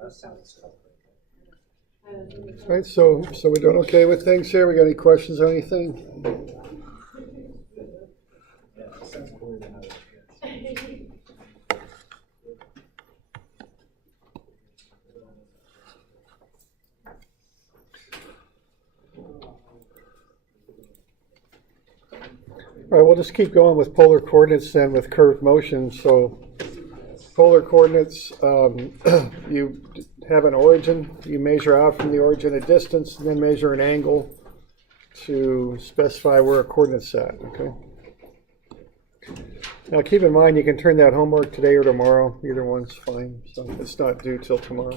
That sounds tough. All right, so we're doing okay with things here? We got any questions on anything? Yeah, that sounds cooler than others. All right, we'll just keep going with polar coordinates then with curved motion. So polar coordinates, you have an origin, you measure out from the origin a distance, and then measure an angle to specify where a coordinate's at, okay? Now keep in mind you can turn that homework today or tomorrow, either one's fine, so it's not due till tomorrow.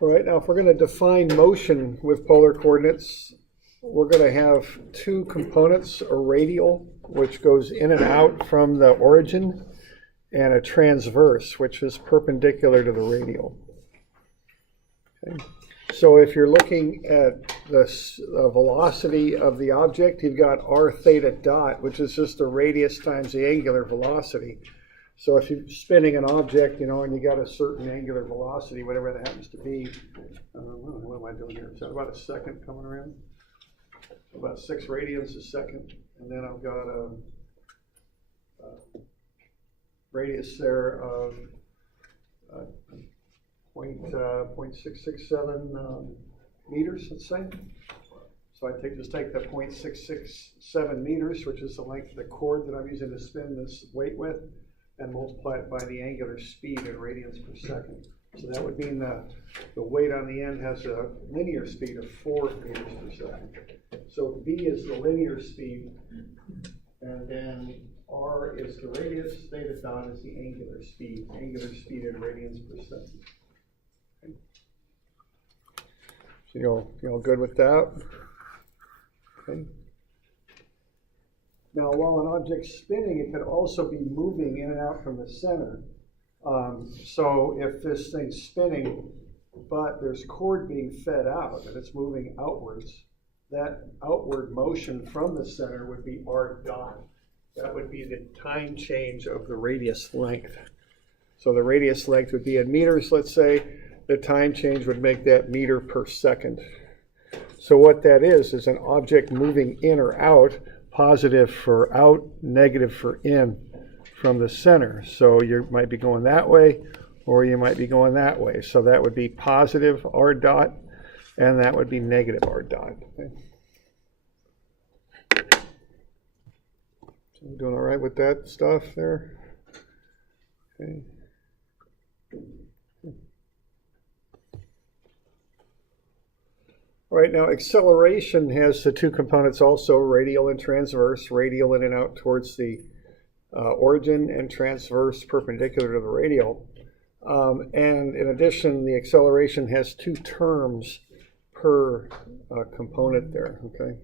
All right, now if we're going to define motion with polar coordinates, we're going to have two components, a radial, which goes in and out from the origin, and a transverse, which is perpendicular to the radial. Okay. So if you're looking at the velocity of the object, you've got r theta dot, which is just the radius times the angular velocity. So if you're spinning an object, and you got a certain angular velocity, whatever that happens to be, what am I doing here? Is that about a second coming around? About 6 radians a second, and then I've got a radius there of 0.667 meters, let's say. So I just take the 0.667 meters, which is the length of the cord that I'm using to spin this weight with, and multiply it by the angular speed in radians per second. So that would mean the weight on the end has a linear speed of 4 meters per second. So v is the linear speed, and then r is the radius, theta dot is the angular speed in radians per second. Okay. So you all good with that? Okay. Now, while an object's spinning, it could also be moving in and out from the center. So if this thing's spinning, but there's cord being fed out and it's moving outwards, that outward motion from the center would be r dot. That would be the time change of the radius length. So the radius length would be in meters, let's say. The time change would make that meter per second. So what that is an object moving in or out, positive for out, negative for in from the center. So you might be going that way, or you might be going that way. So that would be positive r dot, and that would be negative r dot. Okay. So we're doing all right with that stuff there? Okay. All right, now acceleration has the two components also, radial and transverse, radial in and out towards the origin, and transverse perpendicular to the radial. And in addition, the acceleration has two terms per component there, okay?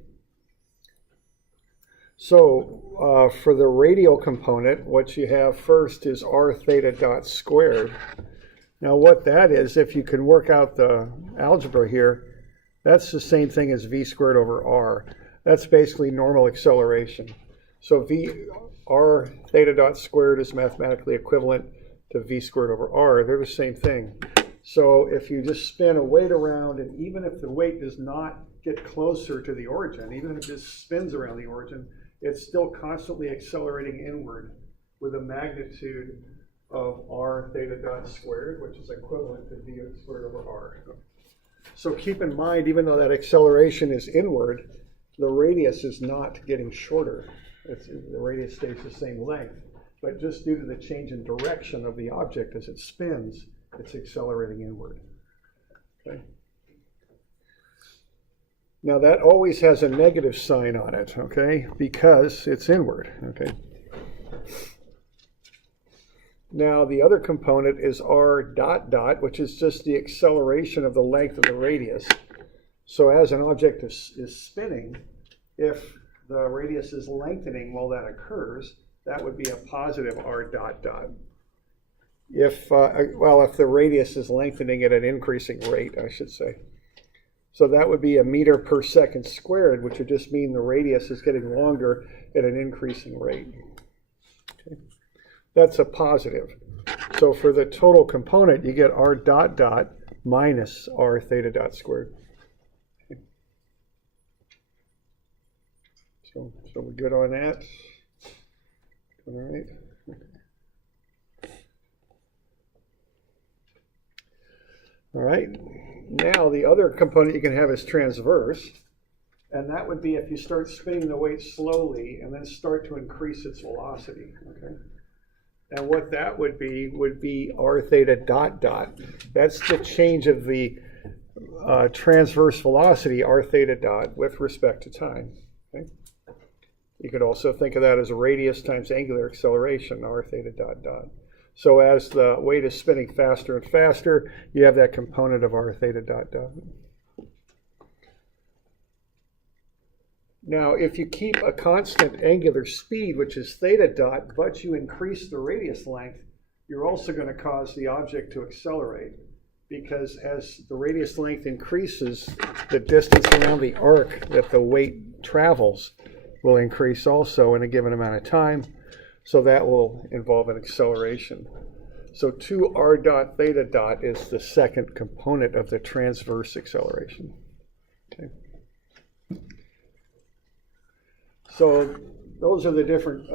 So for the radial component, what you have first is r theta dot squared. Now what that is, if you can work out the algebra here, that's the same thing as v squared over r. That's basically normal acceleration. So r theta dot squared is mathematically equivalent to v squared over r. They're the same thing. So if you just spin a weight around, and even if the weight does not get closer to the origin, even if it just spins around the origin, it's still constantly accelerating inward with a magnitude of r theta dot squared, which is equivalent to v squared over r. So keep in mind, even though that acceleration is inward, the radius is not getting shorter. The radius stays the same length, but just due to the change in direction of the object as it spins, it's accelerating inward. Okay. Now that always has a negative sign on it, okay, because it's inward, okay. Now the other component is r dot dot, which is just the acceleration of the length of the radius. So as an object is spinning, if the radius is lengthening while that occurs, that would be a positive r dot dot. If the radius is lengthening at an increasing rate, I should say. So that would be a meter per second squared, which would just mean the radius is getting longer at an increasing rate. Okay. That's a positive. So for the total component, you get r dot dot minus r theta dot squared. So we're good on that. All right. All right. Now the other component you can have is transverse. And that would be if you start spinning the weight slowly and then start to increase its velocity. Okay. And what that would be r theta dot dot. That's the change of the transverse velocity, r theta dot, with respect to time. Okay. You could also think of that as radius times angular acceleration, r theta dot dot. So as the weight is spinning faster and faster, you have that component of r theta dot dot. Now, if you keep a constant angular speed, which is theta dot, but you increase the radius length, you're also going to cause the object to accelerate, because as the radius length increases, the distance around the arc that the weight travels will increase also in a given amount of time. So that will involve an acceleration. So 2r dot theta dot is the second component of the transverse acceleration. Okay. So those are the different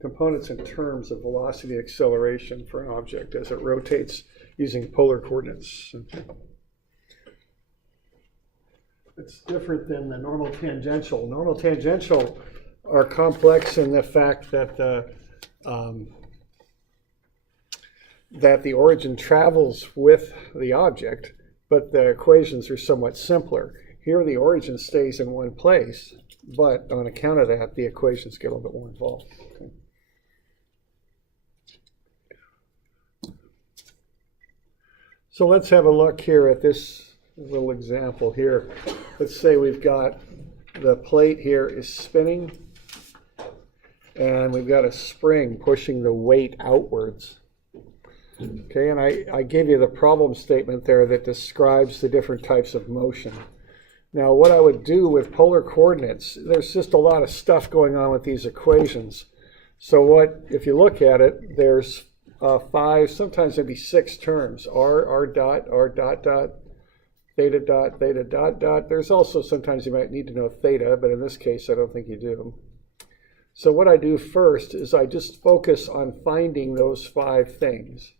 components in terms of velocity acceleration for an object as it rotates using polar coordinates. Okay. It's different than the normal tangential. Normal tangential are complex in the fact that the origin travels with the object, but the equations are somewhat simpler. Here the origin stays in one place, but on account of that, the equations get a little bit more involved. Okay. So let's have a look here at this little example here. Let's say we've got the plate here is spinning, and we've got a spring pushing the weight outwards. Okay, and I gave you the problem statement there that describes the different types of motion. Now, what I would do with polar coordinates, there's just a lot of stuff going on with these equations. So if you look at it, there's 5, sometimes maybe 6 terms, r dot dot, theta dot dot. There's also sometimes you might need to know theta, but in this case, I don't think you do. So what I do first is I just focus on finding those 5 things.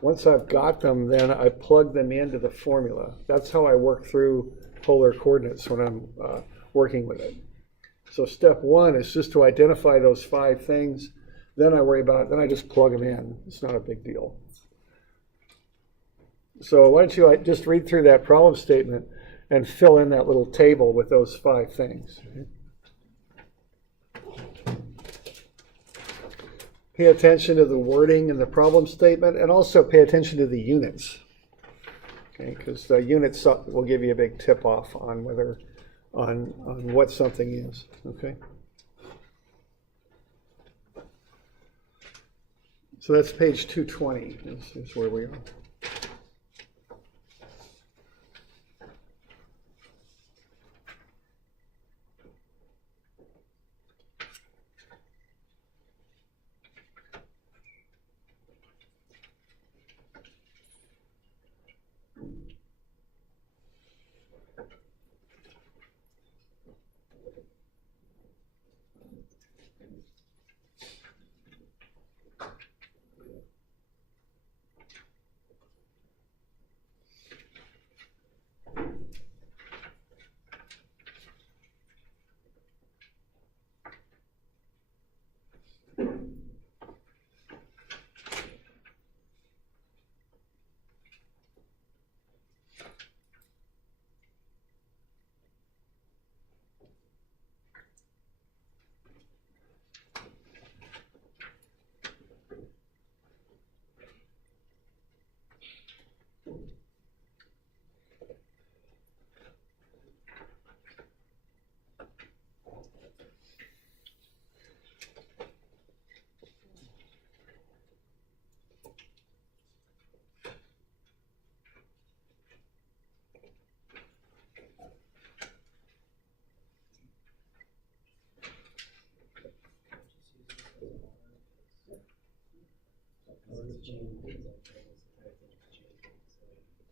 Once I've got them, then I plug them into the formula. That's how I work through polar coordinates when I'm working with it. So step 1 is just to identify those 5 things. Then I just plug them in. It's not a big deal. So why don't you just read through that problem statement and fill in that little table with those 5 things. Pay attention to the wording in the problem statement, and also pay attention to the units. Okay, because the units will give you a big tip-off on what something is. Okay. So that's page 220 is where we are.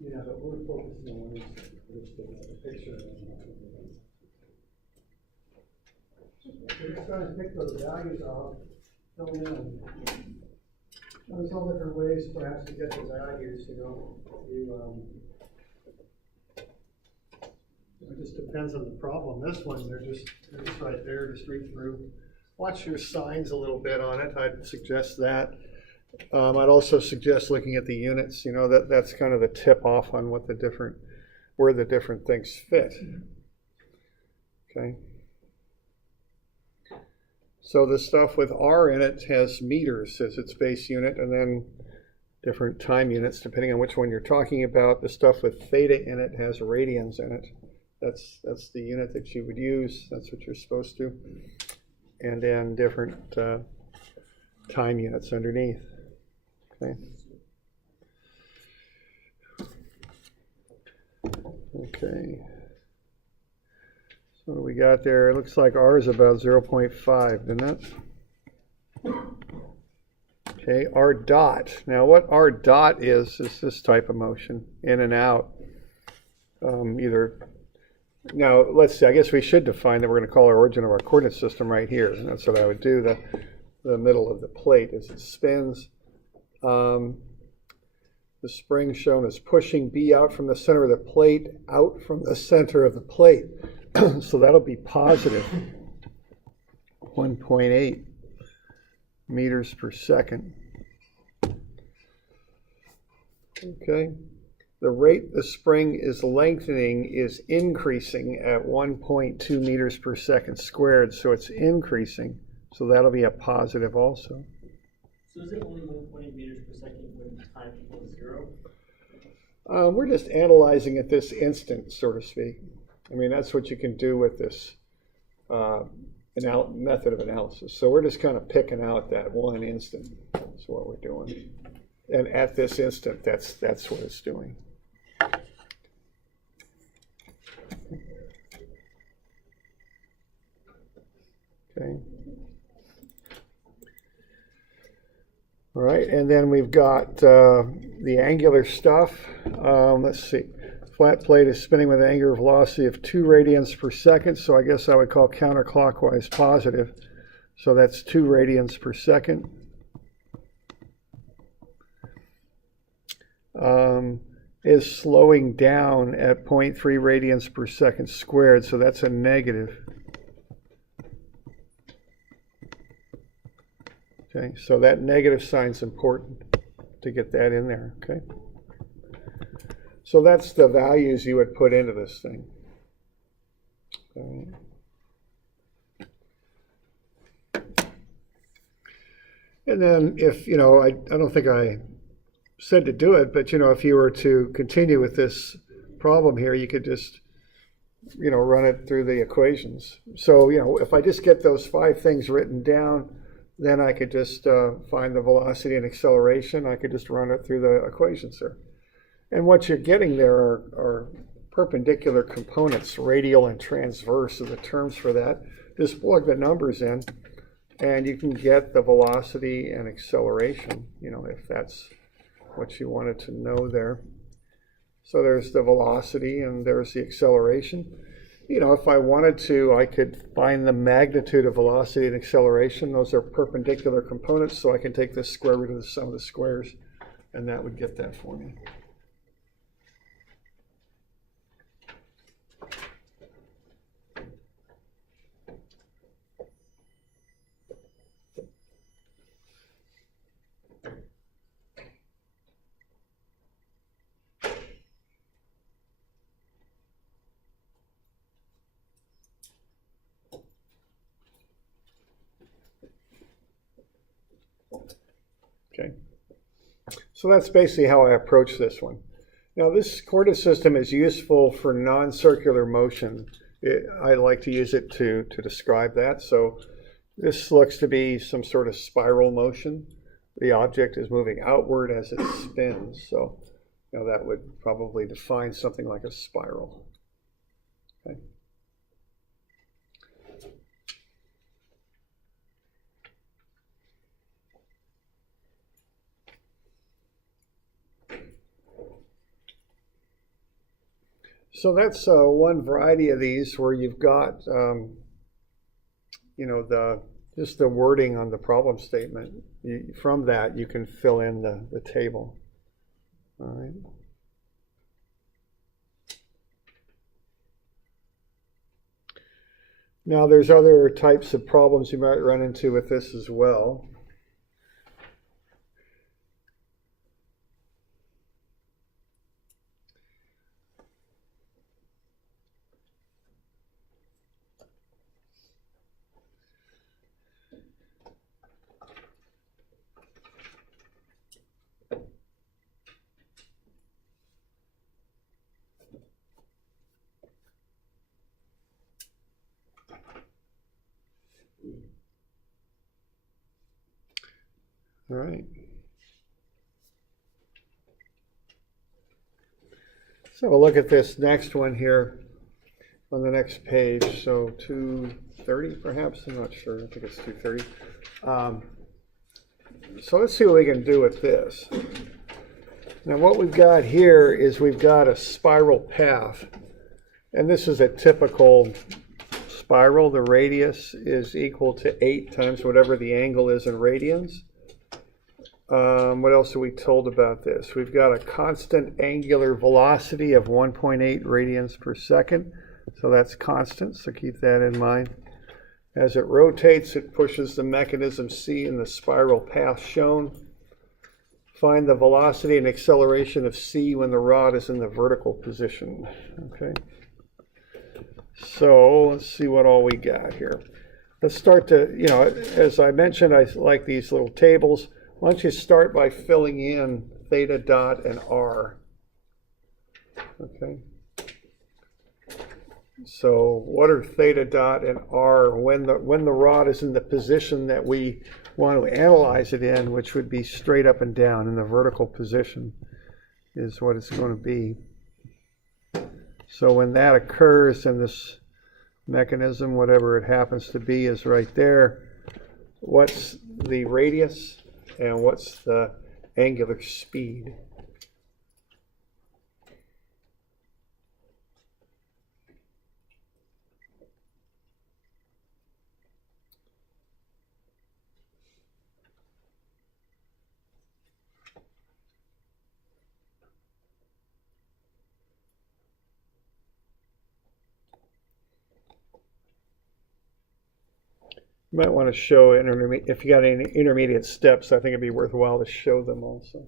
Yeah, but we're focusing on the picture. We're just trying to pick those values off, fill in. There's all different ways perhaps to get the values, you know. It just depends on the problem. This one, they're just right there, just read through. Watch your signs a little bit on it. I'd suggest that. I'd also suggest looking at the units. You know, that's kind of the tip off on what where the different things fit. Okay. So the stuff with R in it has meters as its base unit, and then different time units depending on which one you're talking about. The stuff with theta in it has radians in it. That's the unit that you would use. That's what you're supposed to. And then different time units underneath. Okay. Okay. So what we got there, it looks like R is about 0.5, doesn't it? Okay, R dot. Now what R dot is this type of motion, in and out. Now let's see, I guess we should define that we're going to call our origin of our coordinate system right here. And that's what I would do. The middle of the plate as it spins. The spring shown as pushing B out from the center of the plate, out from the center of the plate. So that'll be positive 1.8 meters per second. Okay. The rate the spring is lengthening is increasing at 1.2 meters per second squared. So it's increasing. So that'll be a positive also. So is it only 1.8 meters per second when time equals 0? We're just analyzing at this instant, so to speak. I mean, that's what you can do with this method of analysis. So we're just kind of picking out that one instant. That's what we're doing. And at this instant, that's what it's doing. Okay. All right, and then we've got the angular stuff. Let's see. Flat plate is spinning with an angular velocity of 2 radians per second, so I guess I would call counterclockwise positive. So that's 2 radians per second. Is slowing down at 0.3 radians per second squared, so that's a negative. Okay, so that negative sign's important to get that in there, okay? So that's the values you would put into this thing. Okay. And then if, you know, I don't think I said to do it, but, you know, if you were to continue with this problem here, you could just, you know, run it through the equations. So, you know, if I just get those 5 things written down, then I could just find the velocity and acceleration. I could just run it through the equations there. And what you're getting there are perpendicular components, radial and transverse are the terms for that. Just plug the numbers in, and you can get the velocity and acceleration, you know, if that's what you wanted to know there. So there's the velocity and there's the acceleration. You know, if I wanted to, I could find the magnitude of velocity and acceleration. Those are perpendicular components, so I can take the square root of the sum of the squares, and that would get that for me. Okay, so that's basically how I approach this one. Now this coordinate system is useful for non-circular motion. I like to use it to describe that. So this looks to be some sort of spiral motion. The object is moving outward as it spins. So, you know, that would probably define something like a spiral. Okay. So that's one variety of these where you've got, just the wording on the problem statement. From that, you can fill in the table. All right. Now, there's other types of problems you might run into with this as well. All right. So we'll look at this next one here on the next page. So 230 perhaps, I'm not sure, I think it's 230. So let's see what we can do with this. Now what we've got here is we've got a spiral path, and this is a typical spiral. The radius is equal to 8 times whatever the angle is in radians. What else are we told about this? We've got a constant angular velocity of 1.8 radians per second. So that's constant, so keep that in mind. As it rotates, it pushes the mechanism C in the spiral path shown. Find the velocity and acceleration of C when the rod is in the vertical position. Okay. So let's see what all we got here. Let's start to, as I mentioned, I like these little tables. Why don't you start by filling in theta dot and R. Okay. So what are theta dot and R when the rod is in the position that we want to analyze it in, which would be straight up and down in the vertical position is what it's going to be. So when that occurs and this mechanism, whatever it happens to be, is right there, what's the radius and what's the angular speed? You might want to show if you got any intermediate steps. I think it'd be worthwhile to show them also.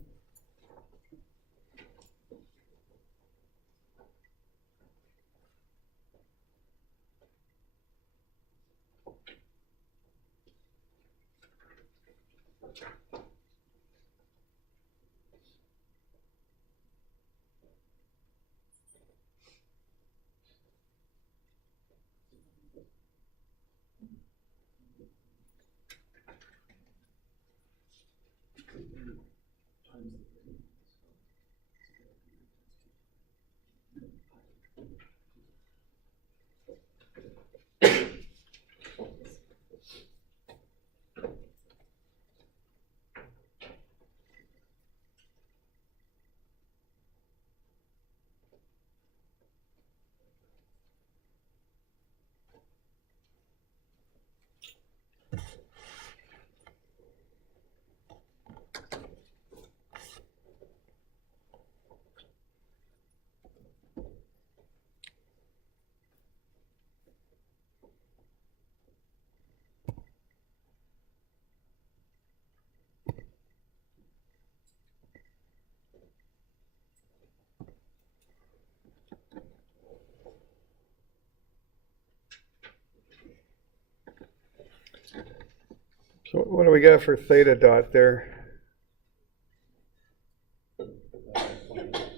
So what do we got for theta dot there?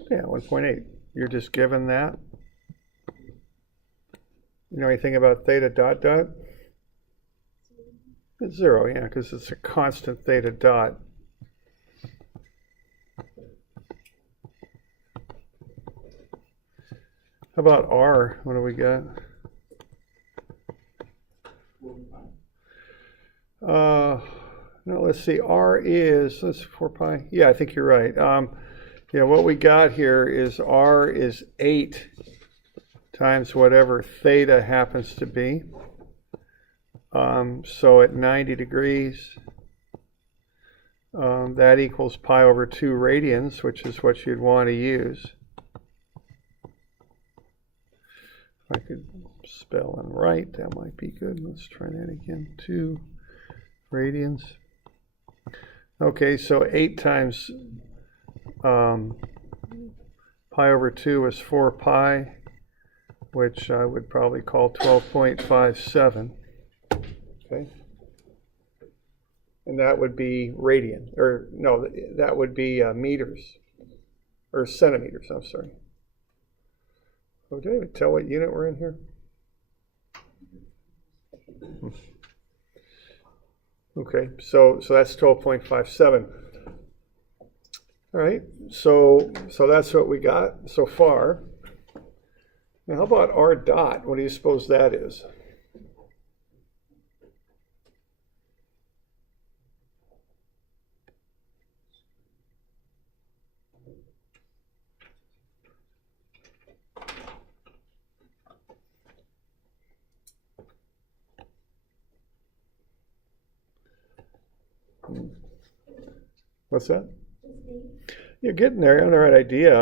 Yeah, 1.8. You're just given that? You know anything about theta dot dot? It's 0, yeah, because it's a constant theta dot. How about R? What do we got? No, let's see. R is, that's 4 pi. Yeah, I think you're right. Yeah, what we got here is R is 8 times whatever theta happens to be. So at 90 degrees, that equals pi over 2 radians, which is what you'd want to use. If I could spell and write, that might be good. Let's try that again. 2 radians. Okay, so 8 times pi over 2 is 4 pi, which I would probably call 12.57. Okay. And that would be radian, or no, that would be meters, or centimeters, I'm sorry. Oh, did I even tell what unit we're in here? Okay, so that's 12.57. All right, so that's what we got so far. Now, how about R dot? What do you suppose that is? What's that? You're getting there. You're on the right idea,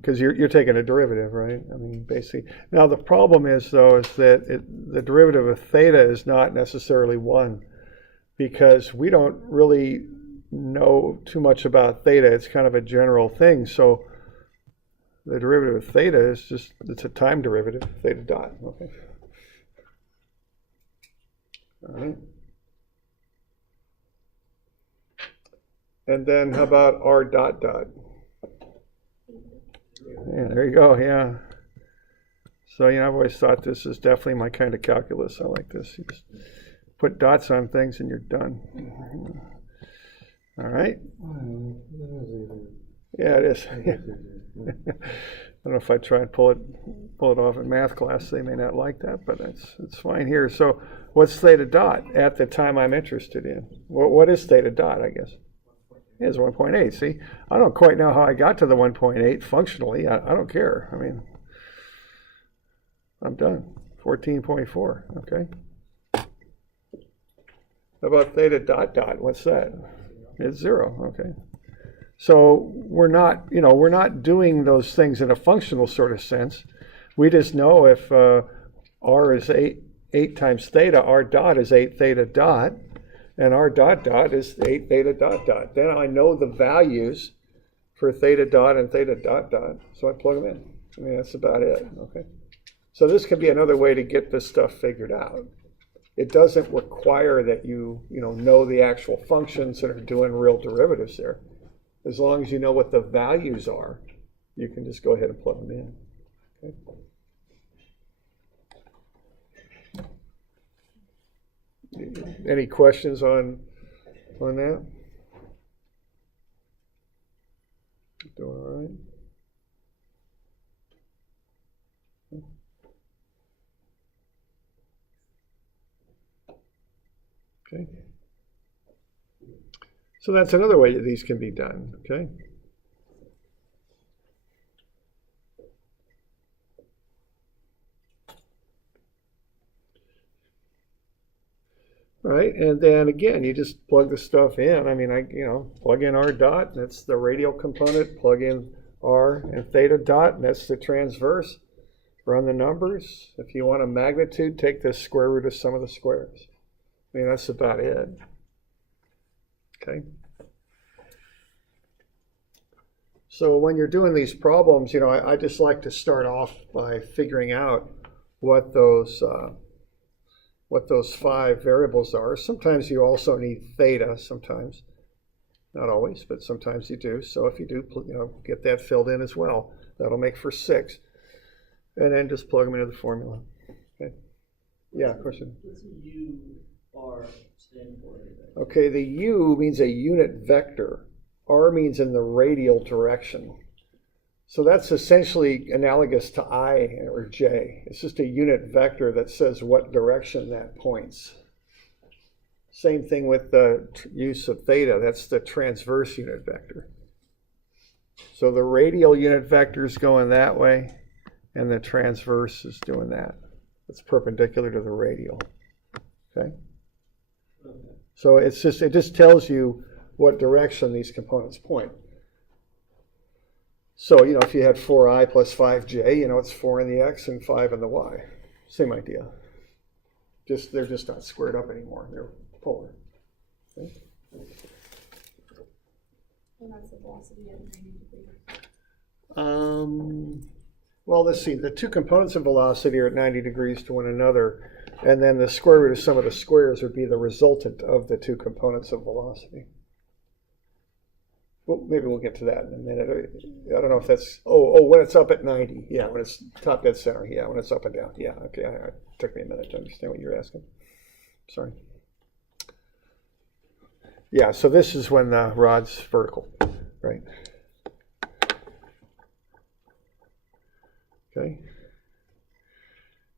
because you're taking a derivative, right? I mean, basically. Now the problem is, though, is that the derivative of theta is not necessarily 1, because we don't really know too much about theta. It's kind of a general thing. So the derivative of theta is just, it's a time derivative, theta dot. Okay. All right. And then how about R dot dot? Yeah, there you go, yeah. So, I've always thought this is definitely my kind of calculus. I like this. You just put dots on things and you're done. All right. Yeah, it is. I don't know if I try and pull it off in math class. They may not like that, but it's fine here. So what's theta dot at the time I'm interested in? What is theta dot, I guess? It's 1.8. See, I don't quite know how I got to the 1.8 functionally. I don't care. I mean, I'm done. 14.4. Okay. How about theta dot dot? What's that? It's 0. Okay. So we're not doing those things in a functional sort of sense. We just know if R is 8 times theta, R dot is 8 theta dot. And R dot dot is 8 theta dot dot. Then I know the values for theta dot and theta dot dot, so I plug them in. I mean, that's about it. Okay. So this could be another way to get this stuff figured out. It doesn't require that you know the actual functions that are doing real derivatives there. As long as you know what the values are, you can just go ahead and plug them in. Okay. Any questions on that? Doing all right? Okay. So that's another way that these can be done, okay? All right, and then again, you just plug the stuff in. I mean, plug in R dot, that's the radial component, plug in R and theta dot, and that's the transverse. Run the numbers. If you want a magnitude, take the square root of sum of the squares. I mean, that's about it. Okay. So when you're doing these problems, I just like to start off by figuring out what those 5 variables are. Sometimes you also need theta, sometimes. Not always, but sometimes you do. So if you do, get that filled in as well. That'll make for 6. And then just plug them into the formula. Okay. Yeah, question. What's UR stand for? Okay, the U means a unit vector. R means in the radial direction. So that's essentially analogous to I or J. It's just a unit vector that says what direction that points. Same thing with the use of theta. That's the transverse unit vector. So the radial unit vector is going that way, and the transverse is doing that. It's perpendicular to the radial. Okay? So it just tells you what direction these components point. So, if you had 4i plus 5j, it's 4 in the x and 5 in the y. Same idea. They're just not squared up anymore. They're polar. Okay? And that's the velocity at 90 degrees. Well, let's see. The two components of velocity are at 90 degrees to one another, and then the square root of sum of the squares would be the resultant of the two components of velocity. Well, maybe we'll get to that in a minute. I don't know if that's, when it's up at 90. Yeah, when it's top dead center. Yeah, when it's up and down. Yeah, okay. It took me a minute to understand what you're asking. Sorry. Yeah, so this is when the rod's vertical, right? Okay.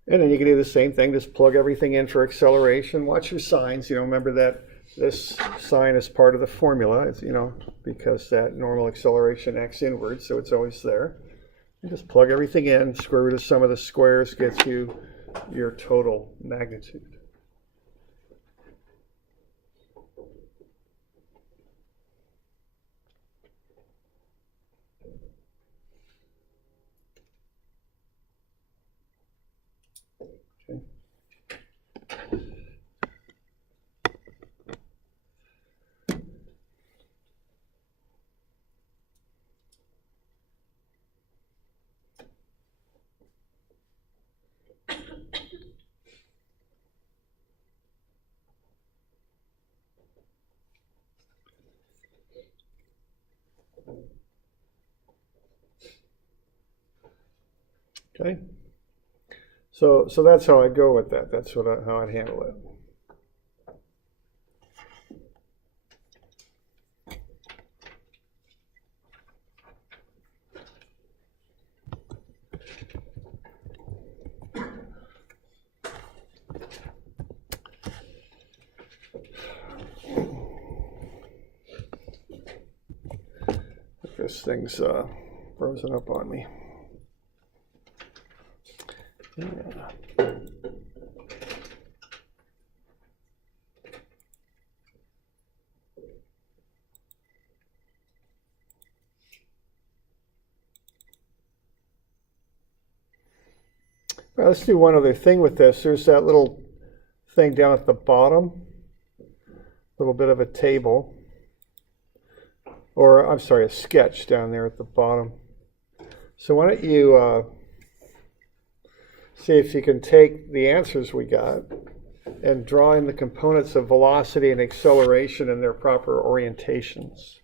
And then you can do the same thing, just plug everything in for acceleration. Watch your signs, remember that this sign is part of the formula, it's, because that normal acceleration acts inward, so it's always there. And just plug everything in, square root of sum of the squares gets you your total magnitude. Okay, so that's how I go with that. That's how I'd handle it. This thing's frozen up on me. Yeah. Well, let's do one other thing with this. There's that little thing down at the bottom, a little bit of a table, or I'm sorry, a sketch down there at the bottom. So why don't you see if you can take the answers we got and draw in the components of velocity and acceleration in their proper orientations.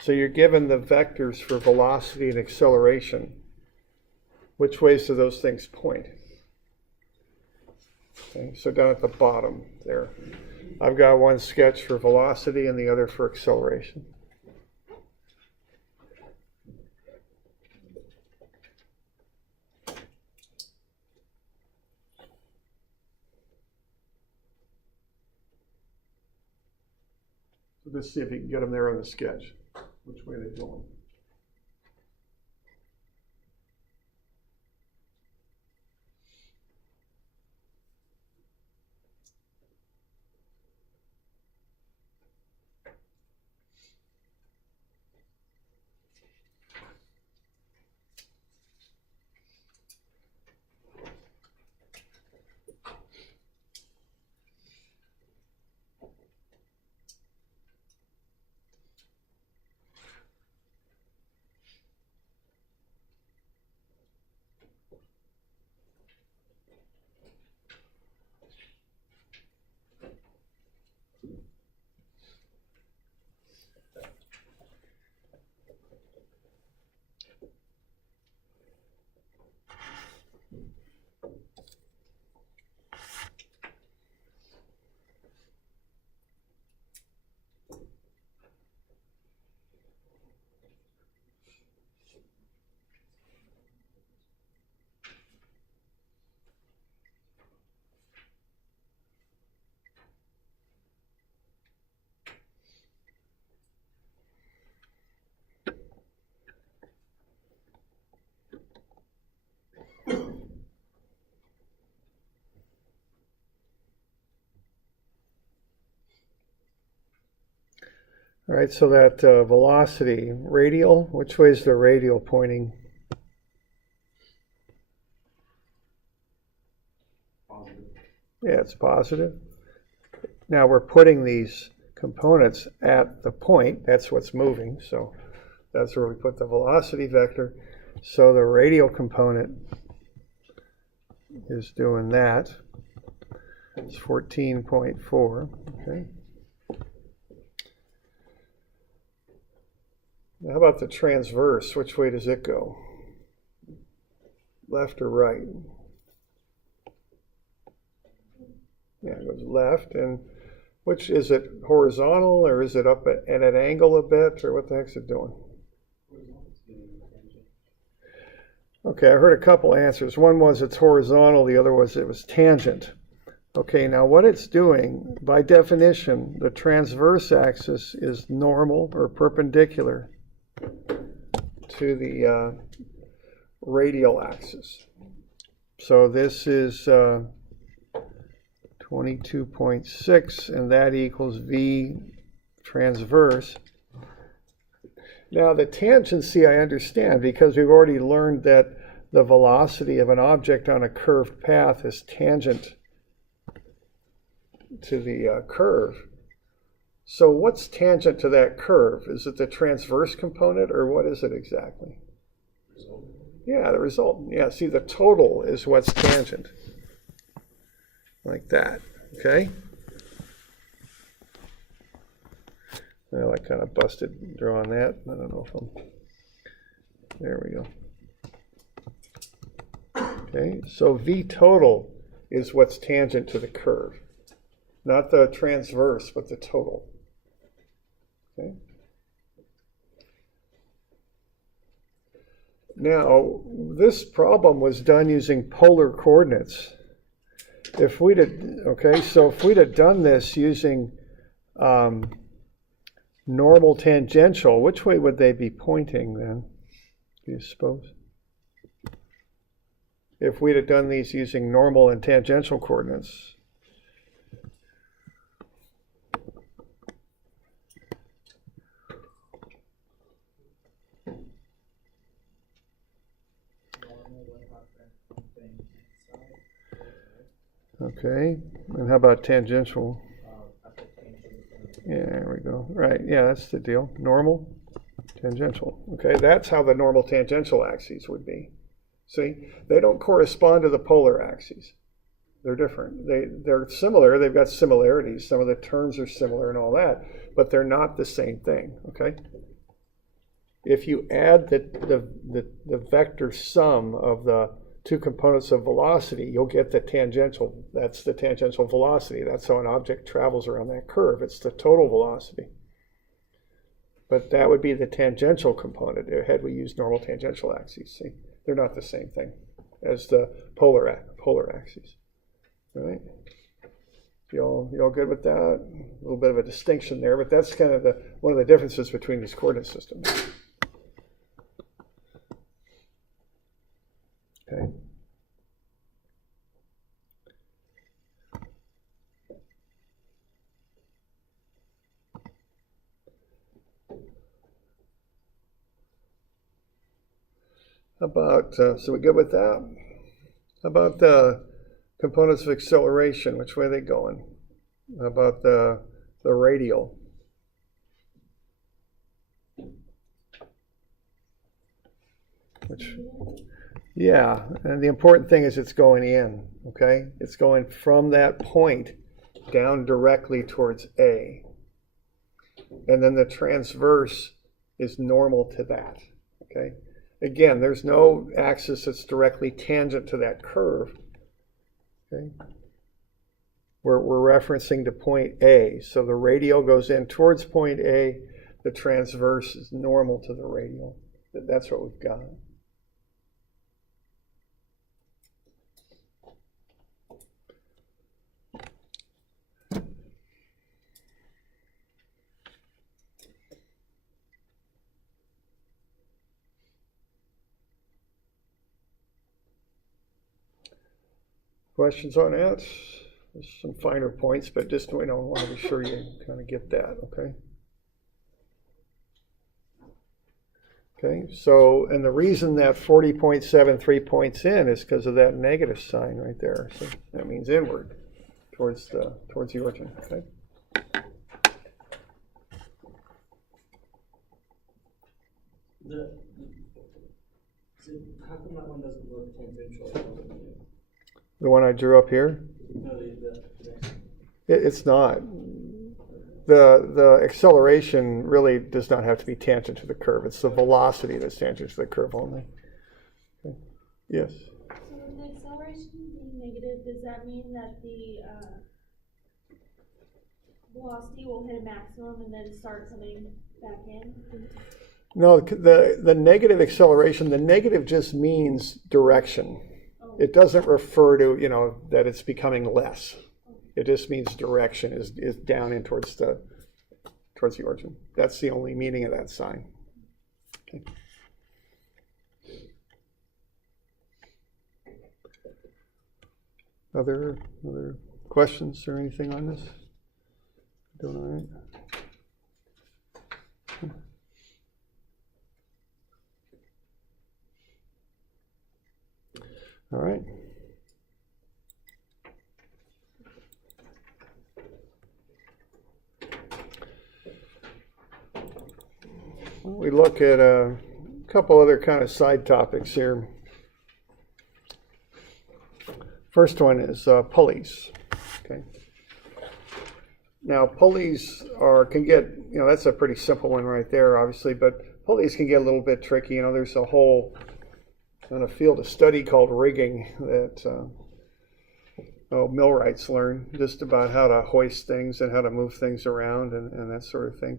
So you're given the vectors for velocity and acceleration. Which ways do those things point? Okay, so down at the bottom there, I've got one sketch for velocity and the other for acceleration. So let's see if you can get them there on the sketch. Which way are they going? All right, so that velocity, radial, which way is the radial pointing? Positive. Yeah, it's positive. Now we're putting these components at the point, that's what's moving, so that's where we put the velocity vector. So the radial component is doing that. It's 14.4, okay. Now how about the transverse? Which way does it go? Left or right? Yeah, it goes left. And which is it, horizontal, or is it up at an angle a bit, or what the heck's it doing? Okay, I heard a couple answers. One was it's horizontal, the other was it was tangent. Okay, now what it's doing, by definition, the transverse axis is normal or perpendicular to the radial axis. So this is 22.6, and that equals V transverse. Now the tangency I understand, because we've already learned that the velocity of an object on a curved path is tangent to the curve. So what's tangent to that curve? Is it the transverse component, or what is it exactly? Result. Yeah, the result. Yeah, see, the total is what's tangent. Like that, okay? Well, I kind of busted drawing that. I don't know if I'm... There we go. Okay, so V total is what's tangent to the curve. Not the transverse, but the total. Okay. Now, this problem was done using polar coordinates. If we'd have, okay, so if we'd have done this using normal tangential, which way would they be pointing then, do you suppose? If we'd have done these using normal and tangential coordinates. Okay, and how about tangential? Yeah, there we go. Right, yeah, that's the deal. Normal, tangential. Okay, that's how the normal tangential axes would be. See, they don't correspond to the polar axes. They're different. They're similar. They've got similarities. Some of the terms are similar and all that, but they're not the same thing, okay? If you add the vector sum of the two components of velocity, you'll get the tangential. That's the tangential velocity. That's how an object travels around that curve. It's the total velocity. But that would be the tangential component had we used normal tangential axes. See, they're not the same thing as the polar axes. All right? You all good with that? A little bit of a distinction there, but that's kind of one of the differences between these coordinate systems. Okay. How about, so we good with that? How about the components of acceleration? Which way are they going? How about the radial? Yeah, and the important thing is it's going in, okay? It's going from that point down directly towards A. And then the transverse is normal to that, okay? Again, there's no axis that's directly tangent to that curve, okay? We're referencing to point A. So the radial goes in towards point A. The transverse is normal to the radial. That's what we've got. Questions on that? There's some finer points, but just want to be sure you kind of get that, okay? Okay, so, and the reason that 40.7 3 points in is because of that negative sign right there. So that means inward towards the origin. Okay. So how come that one doesn't look tangential? The one I drew up here? No, the next. It's not. The acceleration really does not have to be tangent to the curve. It's the velocity that's tangent to the curve only. Okay. Yes. So with the acceleration being negative, does that mean that the velocity will hit a maximum and then start coming back in? No, the negative acceleration, the negative just means direction. Oh. It doesn't refer to, that it's becoming less. It just means direction is down in towards the origin. That's the only meaning of that sign. Okay. Other questions or anything on this? Doing all right? All right. We look at a couple other kind of side topics here. First one is pulleys. Okay. Now pulleys can get, that's a pretty simple one right there, obviously, but pulleys can get a little bit tricky. There's a whole kind of field of study called rigging that millwrights learn just about how to hoist things and how to move things around and that sort of thing.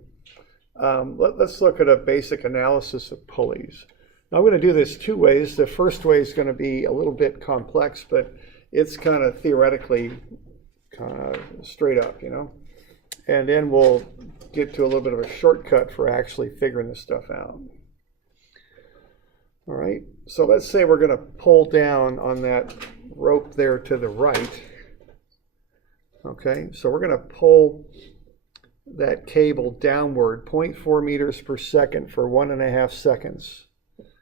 Let's look at a basic analysis of pulleys. Now, I'm going to do this two ways. The first way is going to be a little bit complex, but it's kind of theoretically kind of straight up, And then we'll get to a little bit of a shortcut for actually figuring this stuff out. All right, so let's say we're going to pull down on that rope there to the right. Okay, so we're going to pull that cable downward 0.4 meters per second for 1.5 seconds.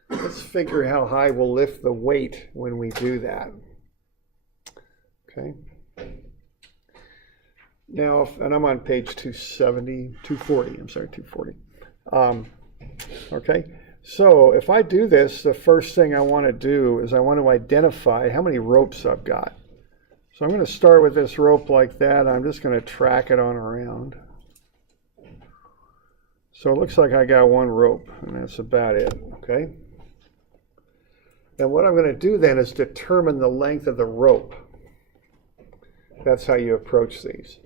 Let's figure how high we'll lift the weight when we do that. Okay. Now, and I'm on page 240. Okay. So if I do this, the first thing I want to do is I want to identify how many ropes I've got. So I'm going to start with this rope like that. I'm just going to track it on around. So it looks like I got one rope, and that's about it, okay? And what I'm going to do then is determine the length of the rope. That's how you approach these.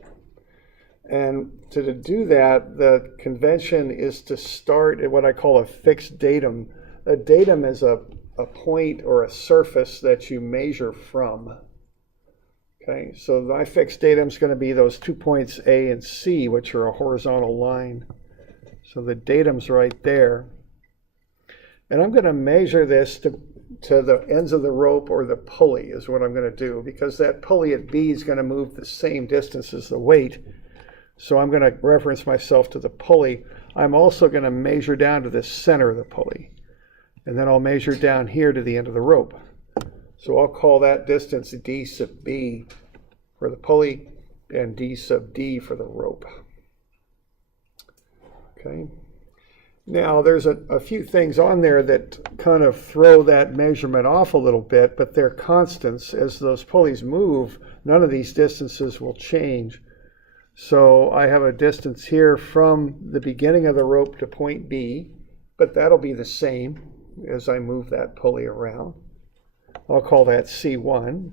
And to do that, the convention is to start at what I call a fixed datum. A datum is a point or a surface that you measure from. Okay, so my fixed datum is going to be those 2 points A and C, which are a horizontal line. So the datum's right there. And I'm going to measure this to the ends of the rope or the pulley is what I'm going to do, because that pulley at B is going to move the same distance as the weight. So I'm going to reference myself to the pulley. I'm also going to measure down to the center of the pulley. And then I'll measure down here to the end of the rope. So I'll call that distance D sub B for the pulley and D sub D for the rope. Okay. Now there's a few things on there that kind of throw that measurement off a little bit, but they're constants. As those pulleys move, none of these distances will change. So I have a distance here from the beginning of the rope to point B, but that'll be the same as I move that pulley around. I'll call that C1.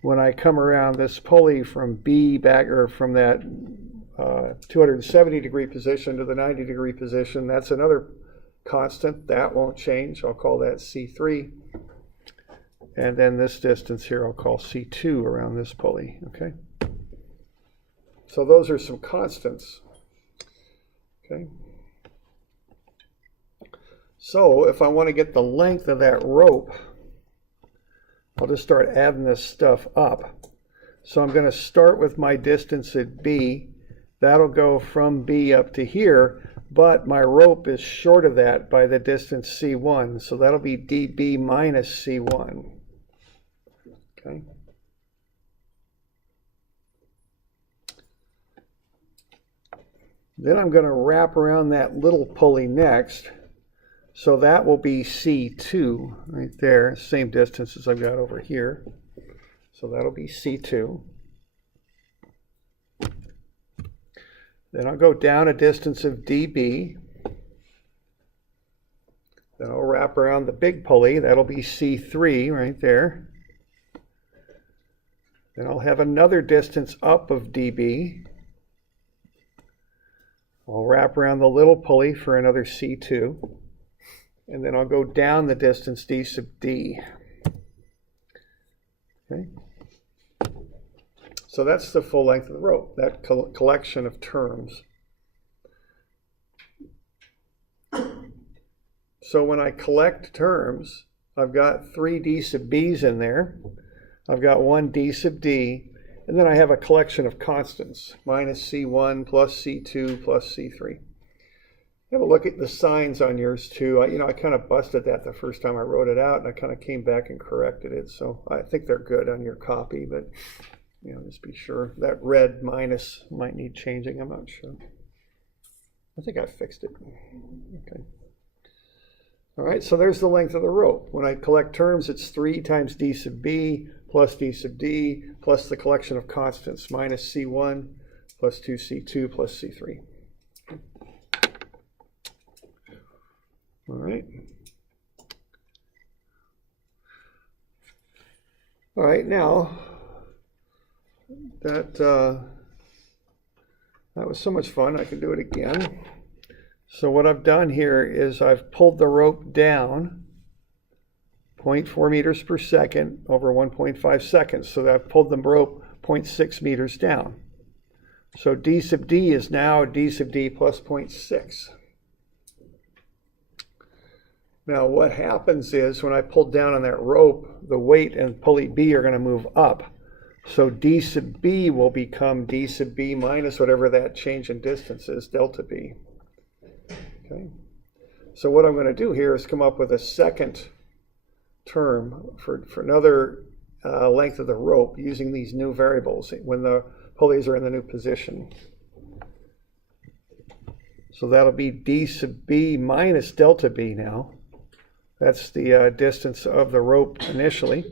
When I come around this pulley from B back, or from that 270 degree position to the 90 degree position, that's another constant. That won't change. I'll call that C3. And then this distance here I'll call C2 around this pulley. Okay. So those are some constants. Okay. So if I want to get the length of that rope, I'll just start adding this stuff up. So I'm going to start with my distance at B. That'll go from B up to here. but my rope is short of that by the distance C1, so that'll be dB minus C1. Okay. Then I'm going to wrap around that little pulley next, so that will be C2 right there, same distance as I've got over here. So that'll be C2. Then I'll go down a distance of dB. Then I'll wrap around the big pulley. That'll be C3 right there. Then I'll have another distance up of dB. I'll wrap around the little pulley for another C2. And then I'll go down the distance d sub d. Okay. So that's the full length of the rope, that collection of terms. So when I collect terms, I've got 3 d sub b's in there. I've got 1 d sub d, and then I have a collection of constants, minus C1 plus C2 plus C3. Have a look at the signs on yours too. I kind of busted that the first time I wrote it out, and I kind of came back and corrected it. So I think they're good on your copy, but just be sure. That red minus might need changing. I'm not sure. I think I fixed it. Okay. All right, so there's the length of the rope. When I collect terms, it's 3 times d sub b plus d sub d plus the collection of constants, minus C1 plus 2C2 plus C3. All right. All right, now that was so much fun, I can do it again. So what I've done here is I've pulled the rope down 0.4 meters per second over 1.5 seconds. So that I've pulled the rope 0.6 meters down. So d sub d is now d sub d plus 0.6. Now what happens is when I pull down on that rope, the weight and pulley B are going to move up. So d sub b will become d sub b minus whatever that change in distance is, delta b. Okay. So what I'm going to do here is come up with a second term for another length of the rope using these new variables when the pulleys are in the new position. So that'll be d sub b minus delta b now. That's the distance of the rope initially.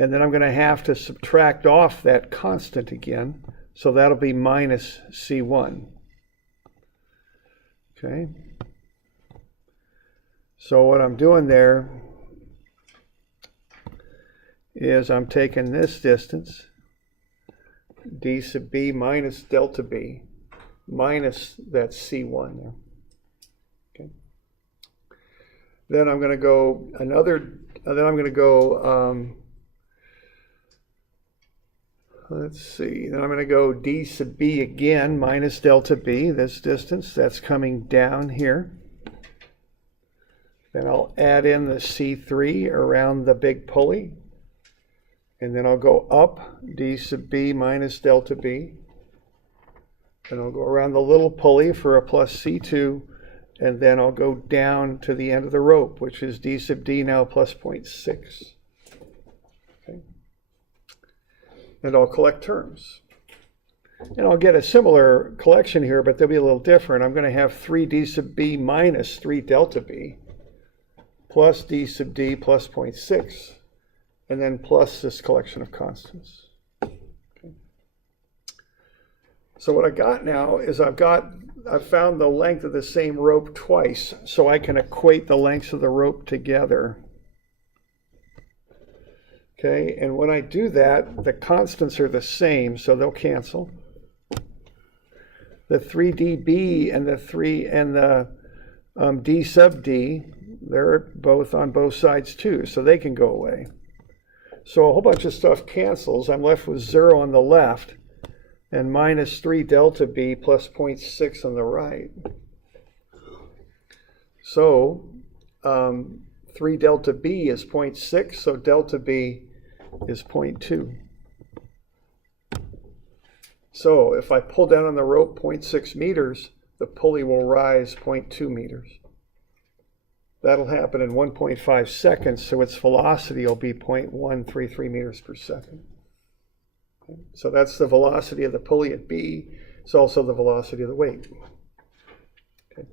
And then I'm going to have to subtract off that constant again. So that'll be minus C1. Okay. So what I'm doing there is I'm taking this distance, d sub b minus delta b, minus that C1 there. Okay. Then I'm going to go let's see, then I'm going to go d sub b again, minus delta b, this distance, that's coming down here. Then I'll add in the C3 around the big pulley. And then I'll go up d sub b minus delta b. And I'll go around the little pulley for a plus C2. And then I'll go down to the end of the rope, which is d sub d now plus 0.6. Okay. And I'll collect terms. And I'll get a similar collection here, but they'll be a little different. I'm going to have 3 d sub b minus 3 delta b plus d sub d plus 0.6, and then plus this collection of constants. Okay. So what I got now is I've found the length of the same rope twice, so I can equate the lengths of the rope together. Okay, and when I do that, the constants are the same, so they'll cancel. The 3 dB and the d sub d, they're both on both sides too, so they can go away. So a whole bunch of stuff cancels. I'm left with 0 on the left and minus 3 delta b plus 0.6 on the right. So 3 delta b is 0.6, so delta b is 0.2. So if I pull down on the rope 0.6 meters, the pulley will rise 0.2 meters. That'll happen in 1.5 seconds, so its velocity will be 0.133 meters per second. Okay. So that's the velocity of the pulley at B. It's also the velocity of the weight. Okay.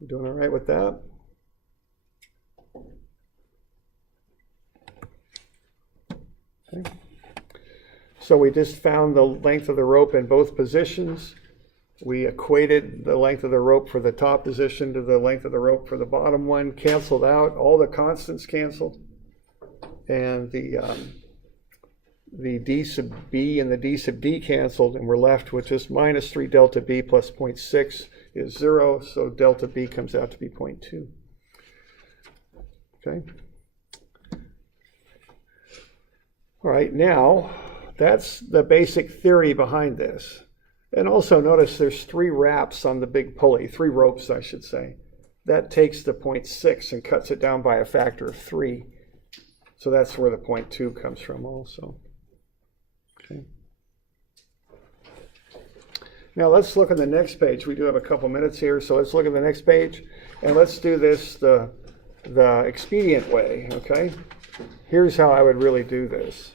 You doing all right with that? Okay. So we just found the length of the rope in both positions. We equated the length of the rope for the top position to the length of the rope for the bottom one, canceled out, all the constants canceled, and the d sub b and the d sub d canceled, and we're left with just minus 3 delta b plus 0.6 is 0, so delta b comes out to be 0.2. Okay. All right, now that's the basic theory behind this. And also notice there's 3 wraps on the big pulley, 3 ropes, I should say. That takes the 0.6 and cuts it down by a factor of 3. So that's where the 0.2 comes from also. Okay. Now let's look at the next page. We do have a couple minutes here, so let's look at the next page. And let's do this the expedient way, okay? Here's how I would really do this.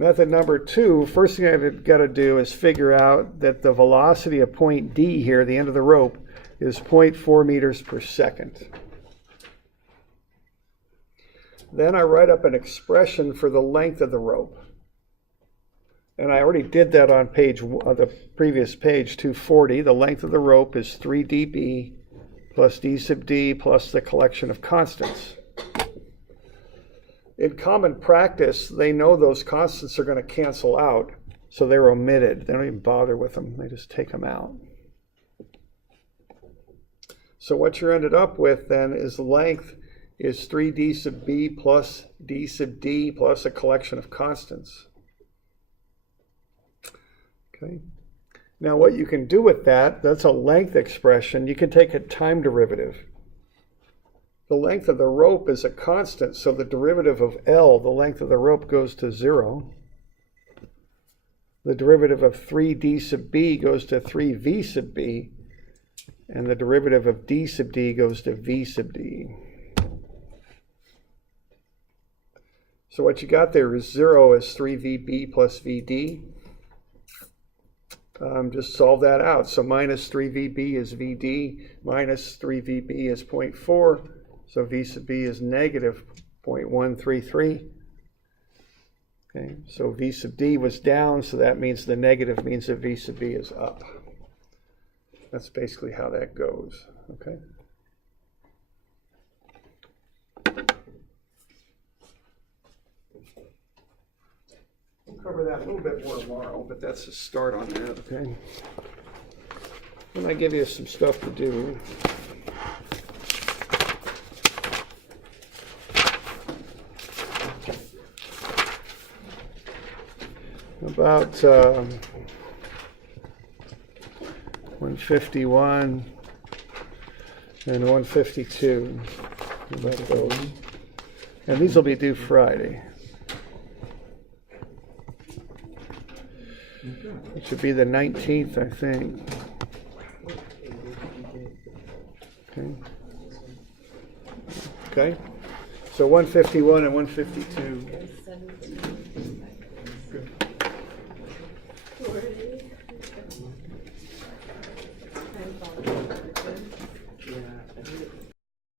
Method number 2, first thing I've got to do is figure out that the velocity of point D here, the end of the rope, is 0.4 meters per second. Then I write up an expression for the length of the rope. And I already did that on the previous page, 240. The length of the rope is 3 dB plus d sub d plus the collection of constants. In common practice, they know those constants are going to cancel out, so they're omitted. They don't even bother with them. They just take them out. So what you ended up with then is length is 3 d sub b plus d sub d plus a collection of constants. Okay. Now what you can do with that, that's a length expression. You can take a time derivative. The length of the rope is a constant, so the derivative of L, the length of the rope, goes to 0. The derivative of 3d sub b goes to 3v sub b, and the derivative of d sub d goes to v sub d. So what you got there is 0 is 3vb plus vd. Just solve that out. So minus 3vb is vd, minus 3vb is 0.4. So v sub b is negative 0.133. Okay, so v sub d was down, so that means the negative means that v sub b is up. That's basically how that goes. Okay. We'll cover that a little bit more tomorrow, but that's a start on that. Okay. And I give you some stuff to do. About 151 and 152. About those. And these will be due Friday. It should be the 19th, I think. Okay. Okay. So 151 and 152. Good.